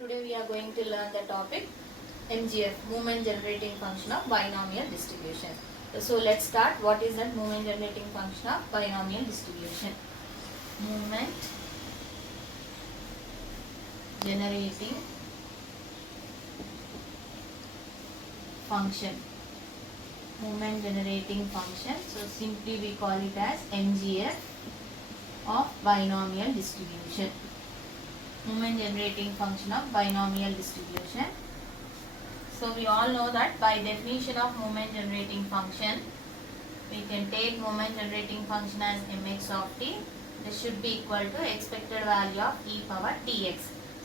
Today we are going to learn the topic MGF, Movement Generating Function of Binomial Distribution. So let's start. What is that movement generating function of binomial distribution? Movement generating function. Movement generating function. So simply we call it as MGF of binomial distribution. Movement generating function of binomial distribution. So we all know that by definition of movement generating function, we can take movement generating function as mx of t. This should be equal to expected value of e power tx.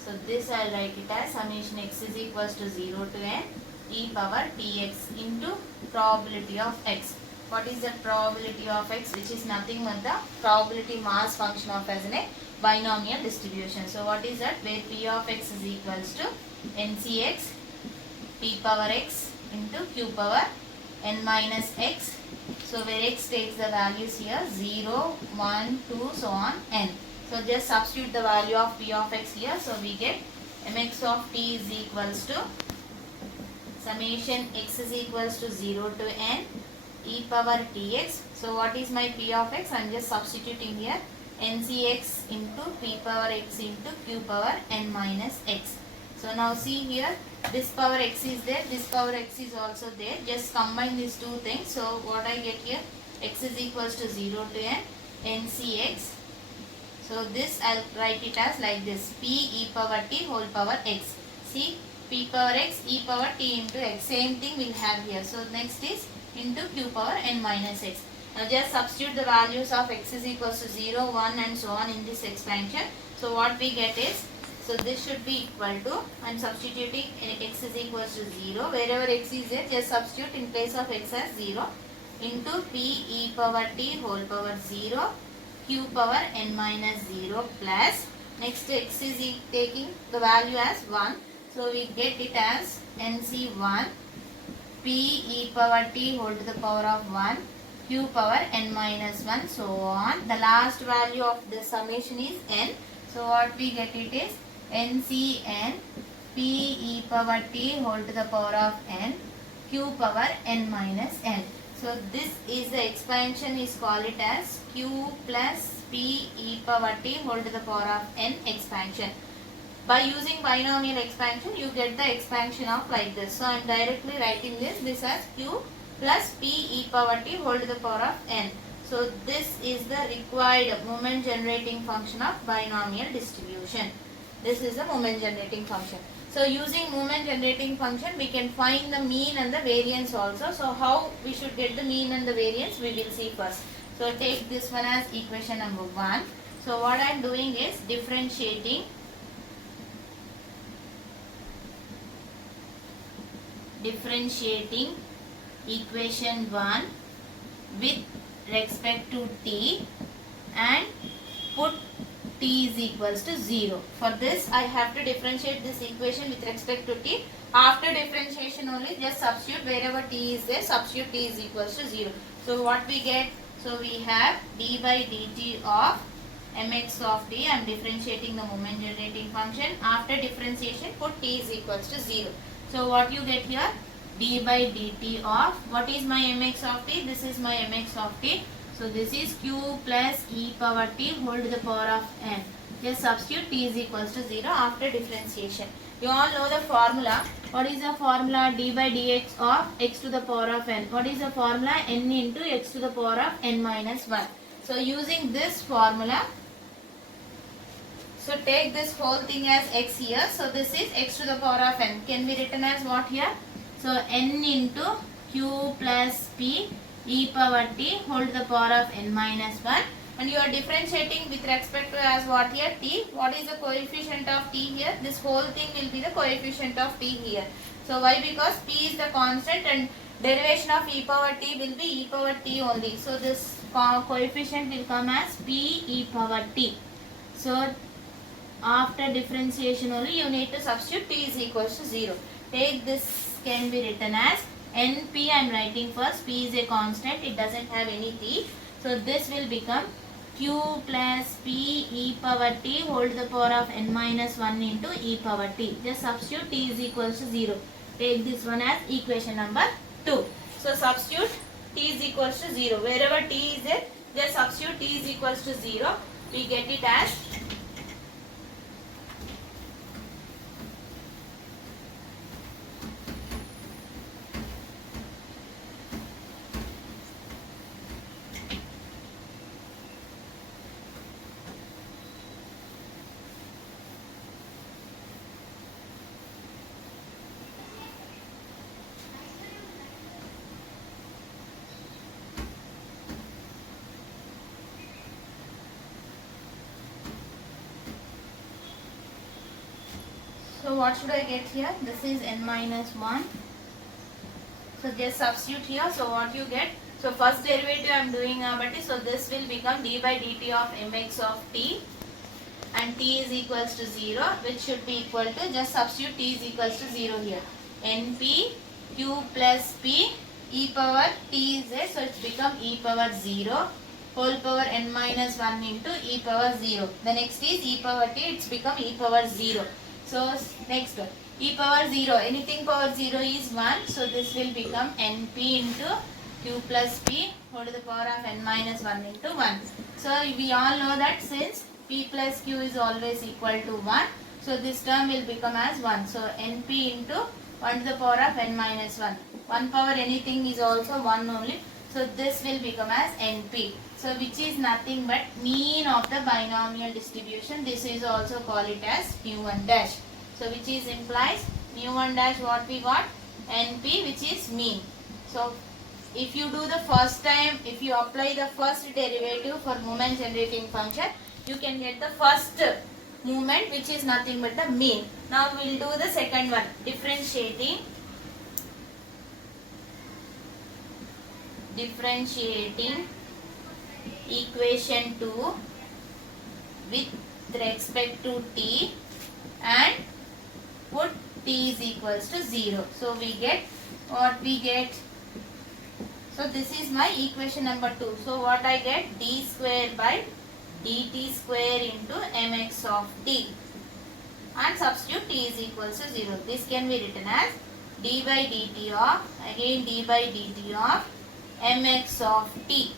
So this I will write it as summation x is equals to 0 to n e power tx into probability of x. What is the probability of x? Which is nothing but the probability mass function of as a binomial distribution. So what is that? Where p of x is equals to ncx p power x into q power n minus x. So where x takes the values here 0, 1, 2, so on n. So just substitute the value of p of x here. So we get mx of t is equals to summation x is equals to 0 to n e power tx. So what is my p of x? I am just substituting here ncx into p power x into q power n minus x. So now see here, this power x is there, this power x is also there. Just combine these two things. So what I get here, x is equals to 0 to n ncx. So this I will write it as like this, p e power t whole power x. See, p power x e power t into x. Same thing we will have here. So next is into q power n minus x. Now just substitute the values of x is equals to 0, 1 and so on in this expansion. So what we get is, so this should be equal to, I am substituting x is equals to 0. Wherever x is there, just substitute in place of x as 0 into p e power t whole power 0 q power n minus 0 plus, next x is taking the value as 1. So we get it as nc1 p e power t whole to the power of 1 q power n minus 1 so on. The last value of the summation is n. So what we get it is ncn p e power t whole to the power of n q power n minus n. So this is the expansion is called it as q plus p e power t whole to the power of n expansion. By using binomial expansion, you get the expansion of like this. So I am directly writing this as q plus p e power t whole to the power of n. So this is the required moment generating function of binomial distribution. This is the moment generating function. So using moment generating function, we can find the mean and the variance also. So how we should get the mean and the variance, we will see first. So take this one as equation number 1. So what I am doing is differentiating equation 1 with respect to t and put t is equals to 0. For this I have to differentiate this equation with respect to t. After differentiation only, just substitute wherever t is there, substitute t is equals to 0. So what we get? So we have d by dt of mx of t. I am differentiating the moment generating function. After differentiation, put t is equals to 0. So what you get here? D by dt of, what is my mx of t? This is my mx of t. So this is q plus e power t whole to the power of n. Just substitute t is equals to 0 after differentiation. You all know the formula. What is the formula? D by dx of x to the power of n. What is the formula? N into x to the power of n minus 1. So using this formula, so take this whole thing as x here. So this is x to the power of n. Can be written as what here? So n into q plus p e power t whole to the power of n minus 1. And you are differentiating with respect to as what here? T. What is the coefficient of t here? This whole thing will be the coefficient of t here. So why? Because p is the constant and derivation of e power t will be e power t only. So this coefficient will come as p e power t. So after differentiation only, you need to substitute t is equals to 0. Take this, can be written as np. I am writing first. P is a constant, it doesn't have any t. So this will become q plus p e power t whole to the power of n minus 1 into e power t. Just substitute t is equals to 0. Take this one as equation number 2. So substitute t is equals to 0. Wherever t is there, just substitute t is equals to 0. We get it as so what should I get here? This is n minus 1. So just substitute here. So what you get? So first derivative I am doing so this will become d by dt of mx of t, and t is equals to 0, which should be equal to, just substitute t is equals to 0 here. np q plus p e power t is there, so it's become e power 0 whole power n minus 1 into e power 0. The next is e power t, it's become e power 0. So next one, e power 0, anything power 0 is 1, so this will become np into q plus p whole to the power of n minus 1 into 1. So we all know that since p plus q is always equal to 1, so this term will become as 1. So np into 1 to the power of n minus 1. 1 power anything is also 1 only, so this will become as np. So which is nothing but mean of the binomial distribution. This is also called it as mu1 dash. So which is implies mu1 dash, what we got? np, which is mean. So if you do the first time, if you apply the first derivative for moment generating function, you can get the first movement, which is nothing but the mean. Now we will do the second one, differentiating equation 2 with respect to t and put t is equals to 0. So we get what we get. So this is my equation number 2. So what I get? D square by dt square into mx of t, and substitute t is equals to 0. This can be written as d by dt of, again d by dt of mx of t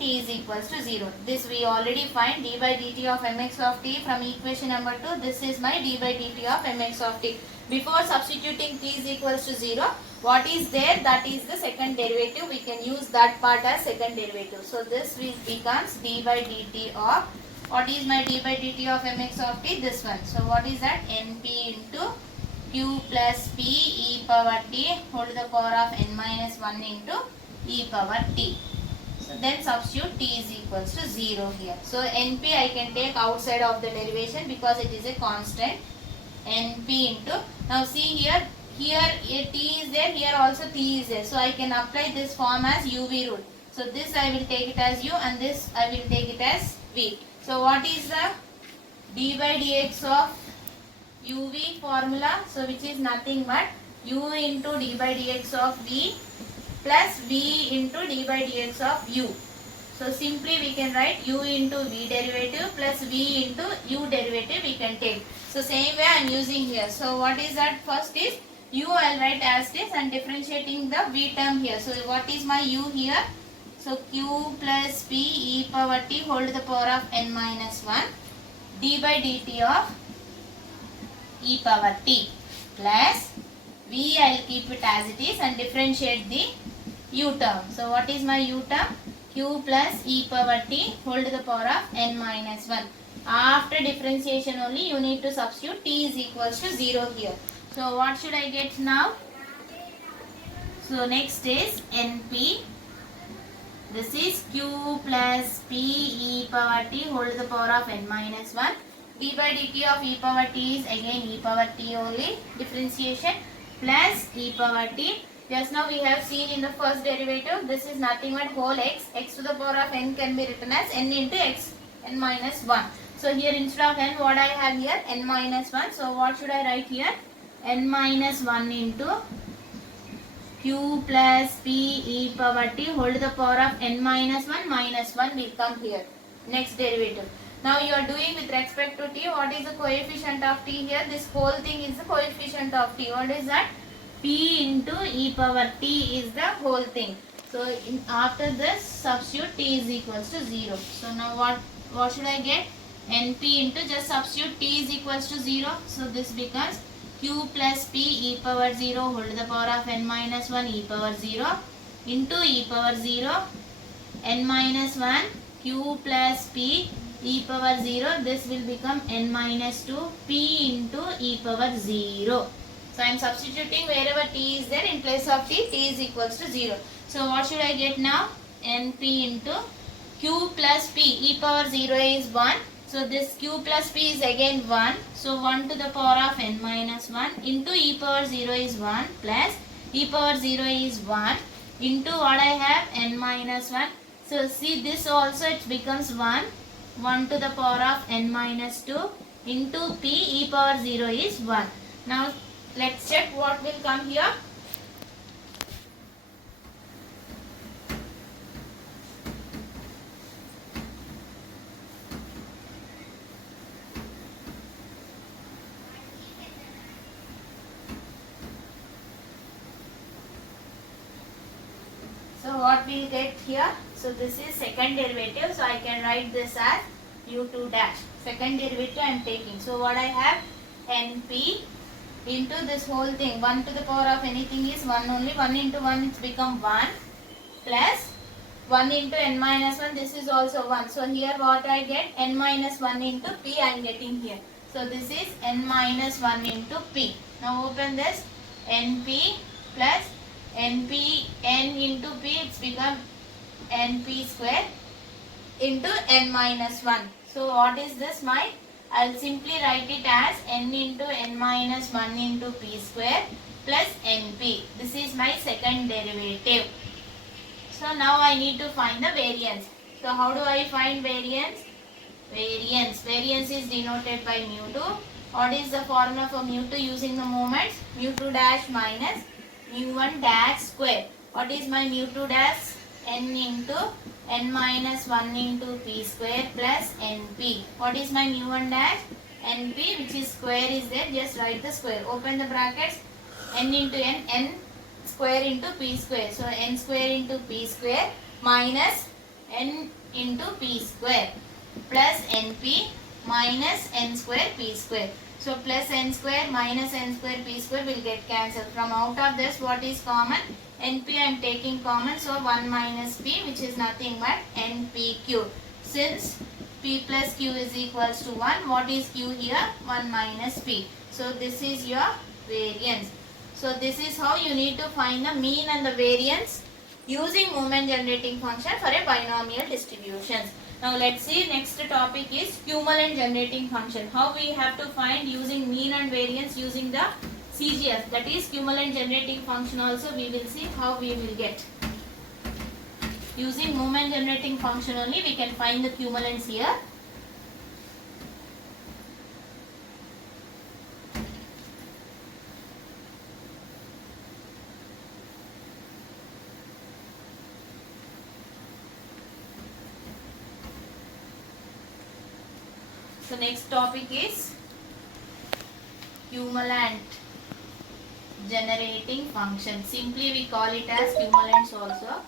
is equals to 0. This we already find d by dt of mx of t from equation number 2. This is my d by dt of mx of t. Before substituting t is equals to 0, what is there? That is the second derivative. We can use that part as second derivative. So this becomes d by dt of, what is my d by dt of mx of t? This one. So what is that? np into q plus p e power t whole to the power of n minus 1 into e power t. So then substitute t is equals to 0 here. So np I can take outside of the derivation because it is a constant. np into, now see here a t is there, here also t is there. So I can apply this form as uv rule. So this I will take it as u and this I will take it as v. So what is the d by dx of uv formula? So which is nothing but u into d by dx of v plus v into d by dx of u. So simply we can write u into v derivative plus v into u derivative we can take. So same way I am using here. So what is that? First is u I will write as this and differentiating the v term here. So what is my u here? So q plus p e power t whole to the power of n minus 1 d by dt of e power t plus v I will keep it as it is and differentiate the u term. So what is my u term? q plus e power t whole to the power of n minus 1. After differentiation only you need to substitute t is equals to 0 here. So what should I get now? So next is np. This is q plus p e power t whole to the power of n minus 1. d by dt of e power t is again e power t only. Differentiation plus e power t. Just now we have seen in the first derivative, this is nothing but whole x. X to the power of n can be written as n into x, n minus 1. So here instead of n, what I have here? N minus 1. So what should I write here? N minus 1 into q plus p e power t whole to the power of n minus 1 will come here. Next derivative. Now you are doing with respect to t. What is the coefficient of t here? This whole thing is the coefficient of t. What is that? P into e power t is the whole thing. So after this substitute t is equals to 0. So now what should I get? Np into, just substitute t is equals to 0. So this becomes q plus p e power 0 whole to the power of n minus 1 e power 0 into e power 0 n minus 1 q plus p e power 0. This will become n minus 2 p into e power 0. So I am substituting wherever t is there in place of t is equals to 0. So what should I get now? Np into q plus p e power 0 is 1. So this q plus p is again 1. So 1 to the power of n minus 1 into e power 0 is 1 plus e power 0 is 1 into what I have, n minus 1. So see, this also it becomes 1. 1 to the power of n minus 2 into p e power 0 is 1. Now let's check what will come here. So what we will get here? So this is second derivative. So I can write this as u2 dash. Second derivative I am taking. So what I have? Np into this whole thing. 1 to the power of anything is 1 only. 1 into 1 it's become 1 plus 1 into n minus 1. This is also 1. So here what I get? N minus 1 into p I am getting here. So this is n minus 1 into p. Now open this. Np plus np, n into p, it's become np square into n minus 1. So what is this? I'll simply write it as n into n minus 1 into p square plus np. This is my second derivative. So now I need to find the variance. So how do I find variance? Variance is denoted by mu2. What is the formula for mu2 using the moments? Mu2 dash minus mu1 dash square. What is my mu2 dash? N into n minus 1 into p square plus np. What is my mu1 dash? Np, which is square is there. Just write the square. Open the brackets. N into n square into p square. So n square into p square minus n into p square plus np minus n square p square. So plus n square minus n square p square will get cancelled. From out of this what is common? Np I am taking common. So 1 minus p, which is nothing but npq. Since p plus q is equals to 1, what is q here? 1 minus p. So this is your variance. So this is how you need to find the mean and the variance using moment generating function for a binomial distribution. Now let's see, next topic is cumulative generating function. How we have to find using mean and variance using the CGF, that is cumulative generating function. Also we will see how we will get. Using moment generating function only we can find the cumulants here. So next topic is cumulant generating function. Simply we call it as cumulants also.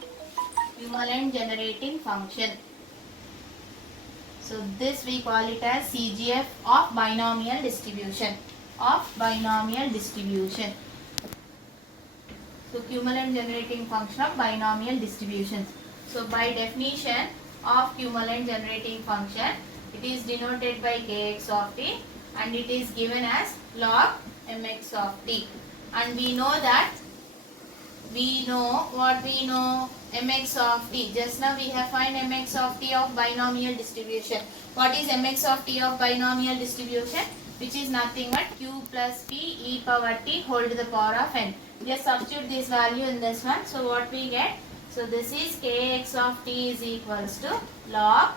Cumulant generating function. So this we call it as CGF of binomial distribution. So cumulant generating function of binomial distributions. So by definition of cumulant generating function, it is denoted by kx of t and it is given as log mx of t. And we know what we know, mx of t. Just now we have find mx of t of binomial distribution. What is mx of t of binomial distribution? Which is nothing but q plus p e power t whole to the power of n. Just substitute this value in this one. So what we get? So this is kx of t is equals to log.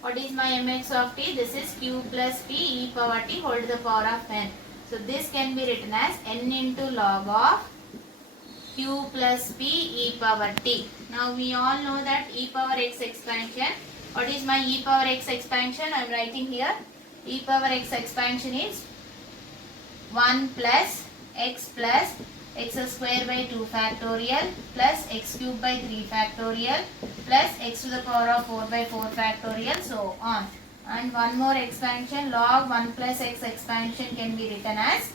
What is my mx of t? This is q plus p e power t whole to the power of n. So this can be written as n into log of q plus p e power t. Now we all know that e power x expansion. What is my e power x expansion? I am writing here. E power x expansion is 1 plus x square by 2 factorial plus x cube by 3 factorial plus x to the power of 4 by 4 factorial, so on. And one more expansion, log 1 plus x expansion can be written as,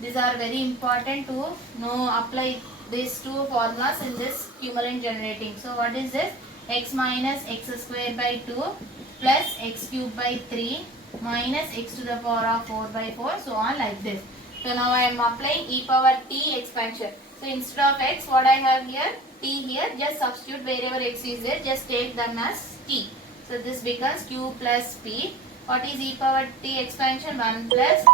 these are very important to know, apply these two formulas in this cumulative generating. So what is this? X minus x square by 2 plus x cube by 3 minus x to the power of 4 by 4, so on, like this. So now I am applying e power t expansion. So instead of x, what I have here? T here. Just substitute wherever x is there. Just take them as t. So this becomes q plus p. What is e power t expansion? 1 plus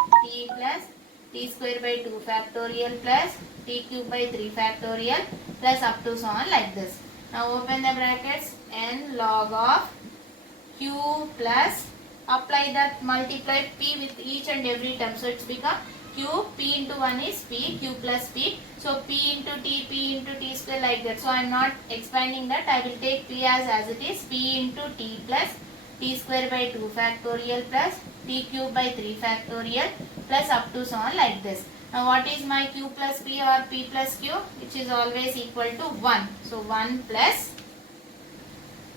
t square by 2 factorial plus t cube by 3 factorial plus up to so on, like this. Now open the brackets, n log of q plus, apply that, multiply p with each and every term. So it's become q, p into 1 is p, q plus p. So p into t square, like that. So I am not expanding that. I will take p as it is. P into t plus t square by 2 factorial plus t cube by 3 factorial plus up to so on, like this. Now what is my q plus p or p plus q? Which is always equal to 1. So 1 plus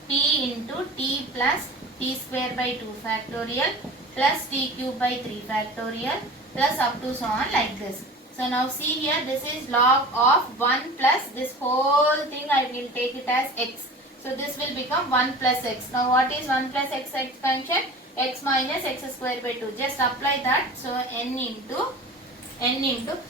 p into t plus t square by 2 factorial plus t cube by 3 factorial plus up to so on, like this. So now see here, this is log of 1 plus this whole thing, I will take it as x. So this will become 1 plus x. Now what is 1 plus x expansion? X minus x square by 2. Just apply that. So n into.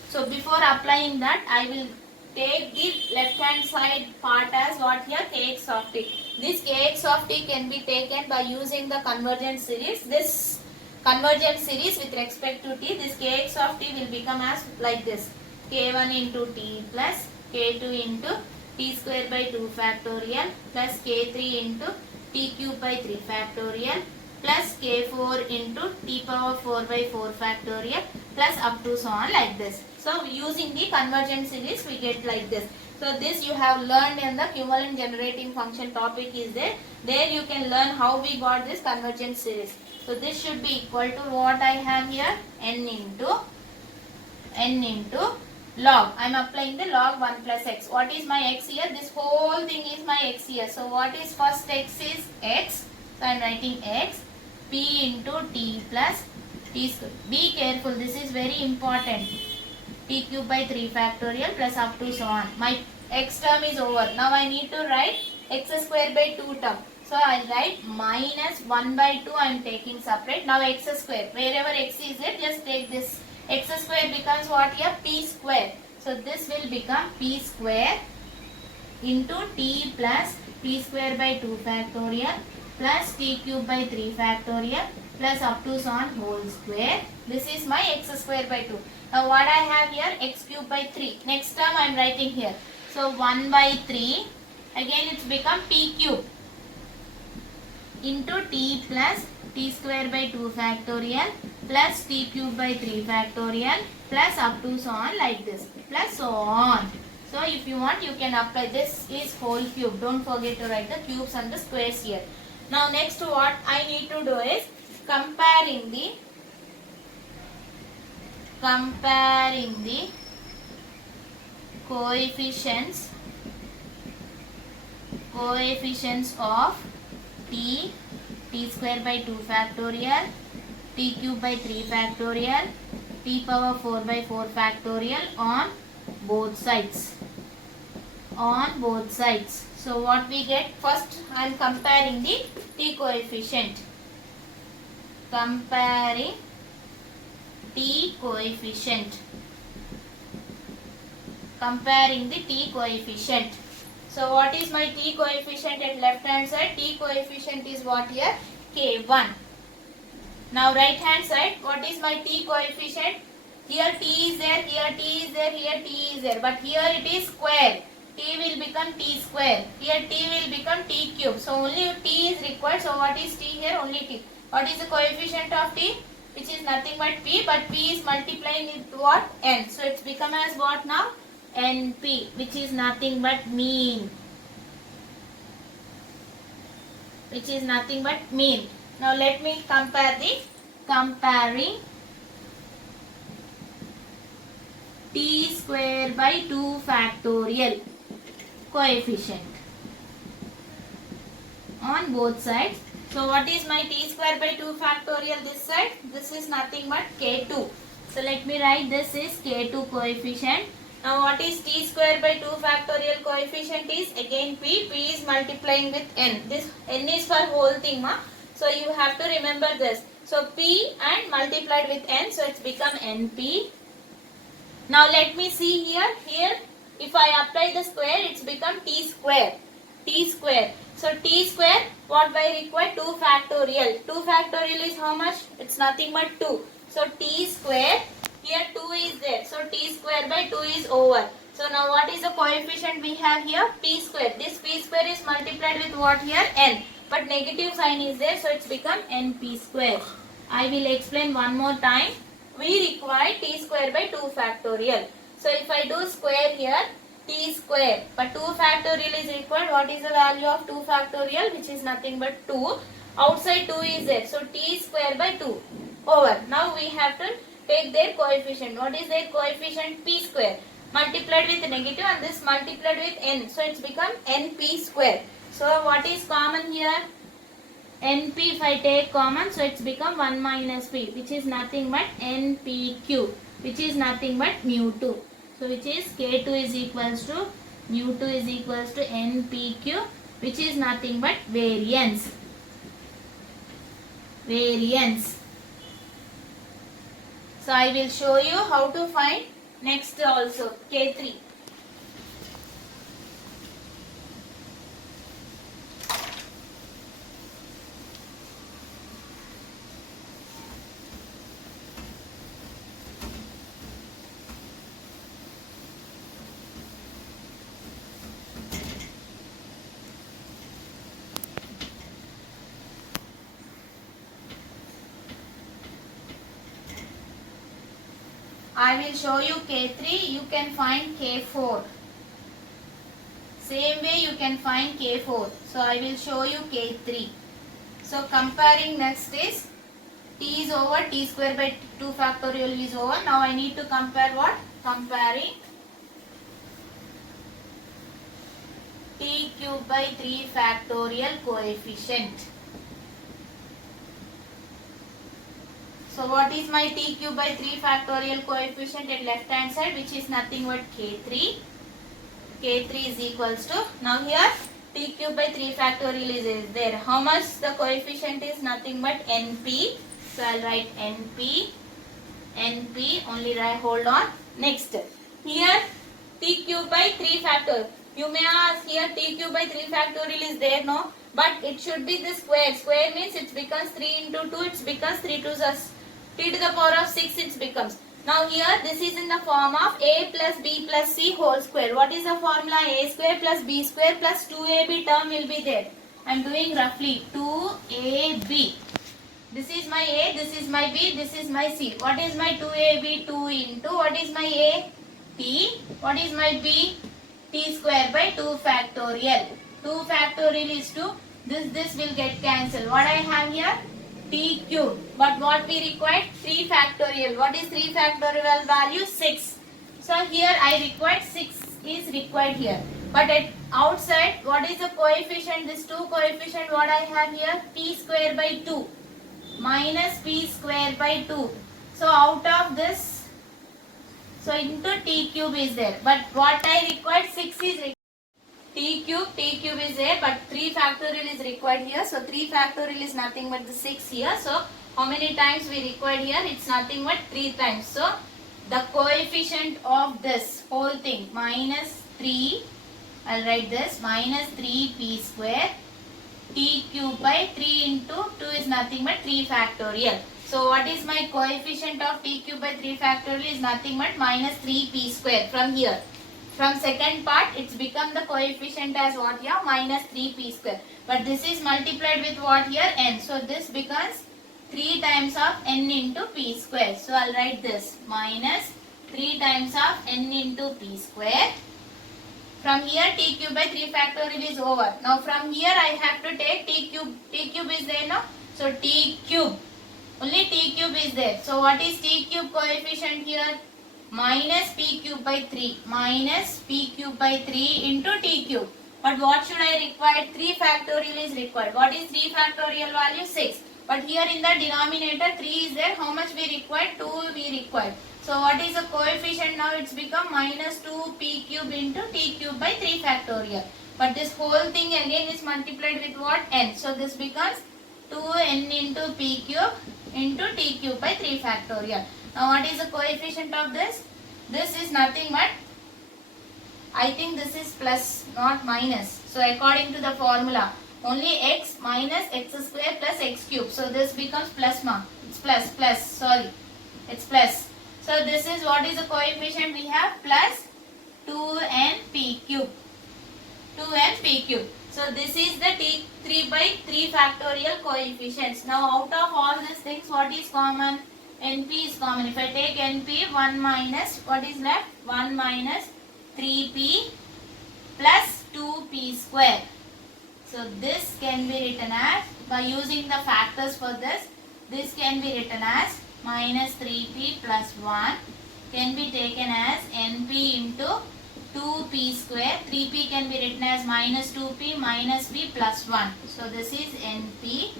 So before applying that, I will take the left hand side part as what here? Kx of t. This kx of t can be taken by using the convergence series. This convergence series with respect to t, this kx of t will become as like this. K1 into t plus k2 into t square by 2 factorial plus k3 into t cube by 3 factorial plus k4 into t power 4 by 4 factorial plus up to so on, like this. So using the convergence series we get like this. So this you have learned in the cumulative generating function topic is there. There you can learn how we got this convergence series. So this should be equal to what I have here, n into log. I am applying the log 1 plus x. What is my x here? This whole thing is my x here. So what is first x is x. So I am writing x, p into t plus t square. Be careful, this is very important. T cube by 3 factorial plus up to so on. My x term is over. Now I need to write x square by 2 term. So I will write minus 1 by 2 I am taking separate. Now x square. Wherever x is there, just take this. X square becomes what here? P square. So this will become p square into t plus t square by 2 factorial plus t cube by 3 factorial plus up to so on whole square. This is my x square by 2. Now what I have here? X cube by 3. Next term I am writing here. So 1 by 3. Again it's become p cube into t plus t square by 2 factorial plus t cube by 3 factorial plus up to so on, like this, plus so on. So if you want, you can apply. This is whole cube. Don't forget to write the cubes and the squares here. Now next what I need to do is comparing the coefficients of t square by 2 factorial, t cube by 3 factorial, t power 4 by 4 factorial on both sides. So what we get? First I am comparing the t coefficient. Comparing the t coefficient. So what is my t coefficient at left hand side? T coefficient is what here? K1. Now right hand side, what is my t coefficient? Here t is there, here t is there, here t is there. But here it is square. T will become t square. Here t will become t cube. So only t is required. So what is t here? Only t. What is the coefficient of t? Which is nothing but p. But p is multiplying with what? N. So it's become as what now? NP, which is nothing but mean. Which is nothing but mean. Now let me comparing t square by 2 factorial coefficient on both sides. So what is my t square by 2 factorial this side? This is nothing but k2. So let me write this is k2 coefficient. Now what is t square by 2 factorial coefficient is again p. P is multiplying with n. This n is for whole thing. So you have to remember this. So p and multiplied with n. So it's become np. Now let me see here. Here if I apply the square, it's become t square. T square. So t square, what I require? 2 factorial. 2 factorial is how much? It's nothing but 2. So t square, here 2 is there. So t square by 2 is over. So now what is the coefficient we have here? P square. This p square is multiplied with what here? N. But negative sign is there. So it's become np square. I will explain one more time. We require t square by 2 factorial. So if I do square here, t square, but 2 factorial is required. What is the value of 2 factorial? Which is nothing but 2. Outside 2 is there. So t square by 2 over. Now we have to take their coefficient. What is their coefficient? P square. Multiplied with negative and this multiplied with n. So it's become np square. So what is common here? Np if I take common, so it's become 1 minus p, which is nothing but npq, which is nothing but mu2. So which is k2 is equals to mu2 is equals to npq, which is nothing but variance. Variance. So I will show you how to find next also k3. I will show you K3, you can find K4. Same way you can find K4. So I will show you K3. So comparing next is t is over, t square by 2 factorial is over. Now I need to compare what? Comparing t cube by 3 factorial coefficient. So what is my t cube by 3 factorial coefficient at left hand side, which is nothing but k3. K3 is equals to, now here t cube by 3 factorial is there. How much the coefficient is? Nothing but np. So I'll write np. np only write, hold on. Next, here t cube by 3 factorial. You may ask here t cube by 3 factorial is there, no? But it should be the square. Square means it becomes 3 into 2, it becomes 3 to the t to the power of 6 it becomes. Now here this is in the form of a plus b plus c whole square. What is the formula? A square plus b square plus 2ab term will be there. I am doing roughly 2ab. This is my a, this is my b, this is my c. What is my 2ab? 2 into, what is my a? T. What is my b? T square by 2 factorial. 2 factorial is 2. This will get cancelled. What I have here? T cube. But what we required? 3 factorial. What is 3 factorial value? 6. So here I required 6 is required here. But at outside, what is the coefficient? This 2 coefficient what I have here? P square by 2 minus P square by 2. So out of this, so into T cube is there. But what I required? 6 is required. T cube is there, but 3 factorial is required here. So 3 factorial is nothing but the 6 here. So how many times we required here? It's nothing but 3 times. So the coefficient of this whole thing minus 3, I'll write this, minus 3p square t cube by 3 into 2 is nothing but 3 factorial. So what is my coefficient of t cube by 3 factorial is nothing but minus 3p square from here. From second part, it's become the coefficient as what here? Minus 3p square. But this is multiplied with what here? N. So this becomes 3 times of n into p square. So I'll write this minus 3 times of n into p square. From here t cube by 3 factorial is over. Now from here I have to take t cube. T cube is there, no? So t cube. Only t cube is there. So what is t cube coefficient here? Minus p cube by 3. Minus p cube by 3 into t cube. But what should I require? 3 factorial is required. What is 3 factorial value? 6. But here in the denominator 3 is there. How much we require? 2 we require. So what is the coefficient now? It's become minus 2 p cube into t cube by 3 factorial. But this whole thing again is multiplied with what? N. So this becomes 2n into p cube into t cube by 3 factorial. Now what is the coefficient of this? This is nothing but, I think this is plus, not minus. So according to the formula, only x minus x square plus x cube. So this becomes plus mark. It's plus, sorry. It's plus. So this is what is the coefficient we have? Plus 2n p cube. 2n p cube. So this is the t3 by 3 factorial coefficients. Now out of all these things, what is common? Np is common. If I take Np, 1 minus, what is left? 1 minus 3p plus 2p square. So this can be written as, by using the factors for this can be written as minus 3p plus 1 can be taken as Np into 2p square. 3p can be written as minus 2p minus p plus 1. So this is Np.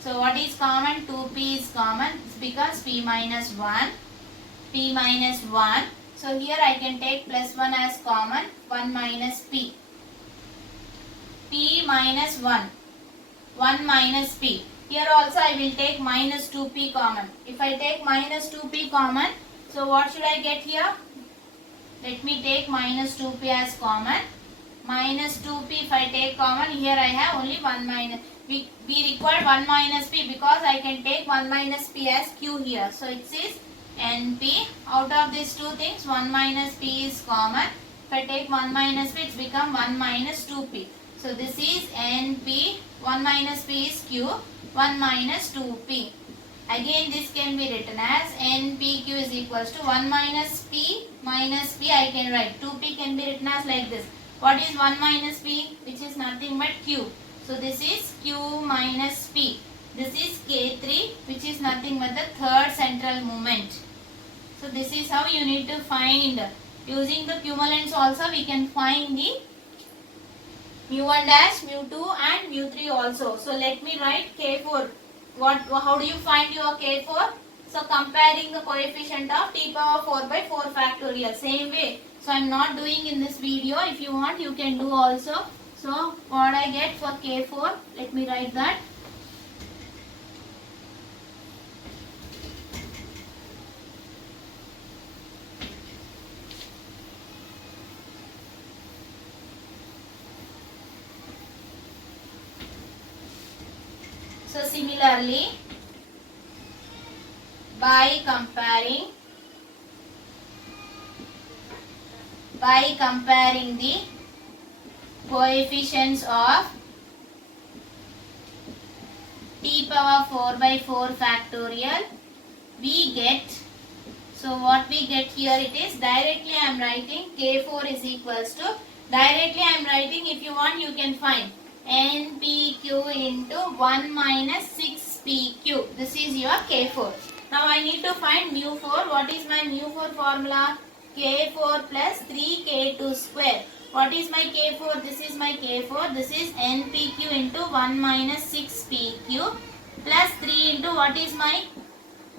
So what is common? 2p is common. It's because p minus 1. P minus 1. So here I can take plus 1 as common. 1 minus p. P minus 1. 1 minus p. Here also I will take minus 2p common. If I take minus 2p common, so what should I get here? Let me take minus 2p as common. Minus 2p if I take common, here I have only 1 minus. We require 1 minus p because I can take 1 minus p as q here. So it is Np. Out of these two things, 1 minus p is common. If I take 1 minus p, it's become 1 minus 2p. So this is Np. 1 minus p is q. 1 minus 2p. Again this can be written as Npq is equals to 1 minus p I can write. 2p can be written as like this. What is 1 minus p? Which is nothing but q. So this is q minus p. This is K3, which is nothing but the third central moment. So this is how you need to find. Using the cumulants also we can find the mu1 dash, mu2 and mu3 also. So let me write K4. How do you find your K4? So comparing the coefficient of t power 4 by 4 factorial. Same way. So I am not doing in this video. If you want, you can do also. So what I get for K4, let me write that. So similarly, by comparing the coefficients of t power 4 by 4 factorial, we get, so what we get here, it is directly I am writing K4 is equals to, directly I am writing, if you want you can find NPQ into 1 minus 6PQ. This is your K4. Now I need to find mu4. What is my mu4 formula? K4 plus 3K2 square. What is my K4? This is my K4. This is NPQ into 1 minus 6PQ plus 3 into what is my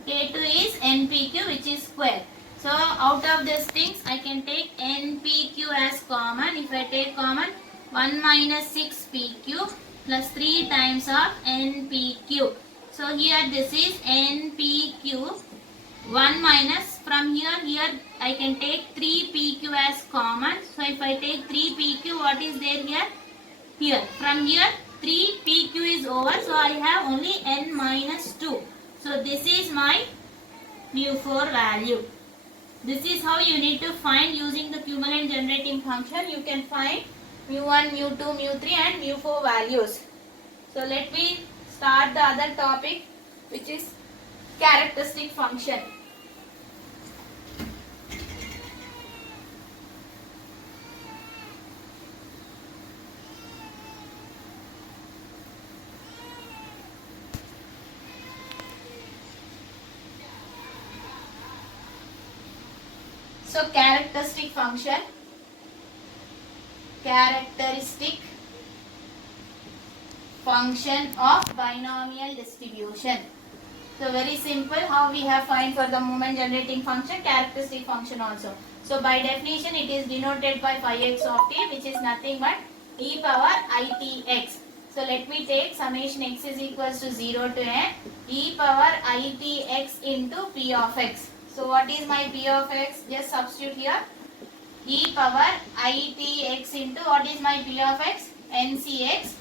K2 is NPQ, which is square. So out of these things I can take NPQ as common. If I take common, 1 minus 6PQ plus 3 times of NPQ. So here this is NPQ 1 minus, from here I can take 3PQ as common. So if I take 3PQ, what is there here? Here. From here 3PQ is over. So I have only N minus 2. So this is my mu4 value. This is how you need to find using the cumulant generating function. You can find mu1, mu2, mu3 and mu4 values. So let me start the other topic, which is characteristic function. So characteristic function of binomial distribution. So very simple, how we have find for the moment generating function, characteristic function also. So by definition it is denoted by phi x of t, which is nothing but e power itx. So let me take summation x is equals to 0 to n e power itx into p of x. So what is my p of x? Just substitute here. E power itx into what is my p of x? ncx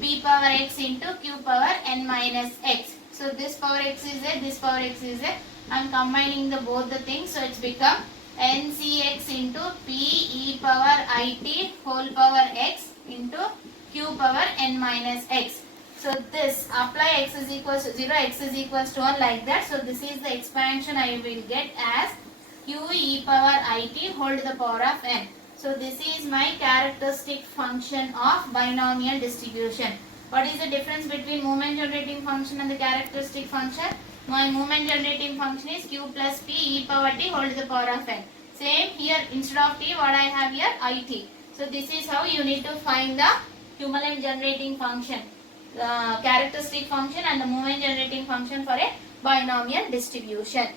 p power x into q power n minus x. So this power x is there, this power x is there. I am combining the both the things, so it's become ncx into p e power it whole power x into q power n minus x. So this apply x is equals to 0, x is equals to 1 like that. So this is the expansion I will get as q e power it whole to the power of n. So this is my characteristic function of binomial distribution. What is the difference between moment generating function and the characteristic function? My moment generating function is q plus p e power t whole to the power of n. Same here, instead of t what I have here it. So this is how you need to find the cumulative generating function, the characteristic function and the moment generating function for a binomial distribution.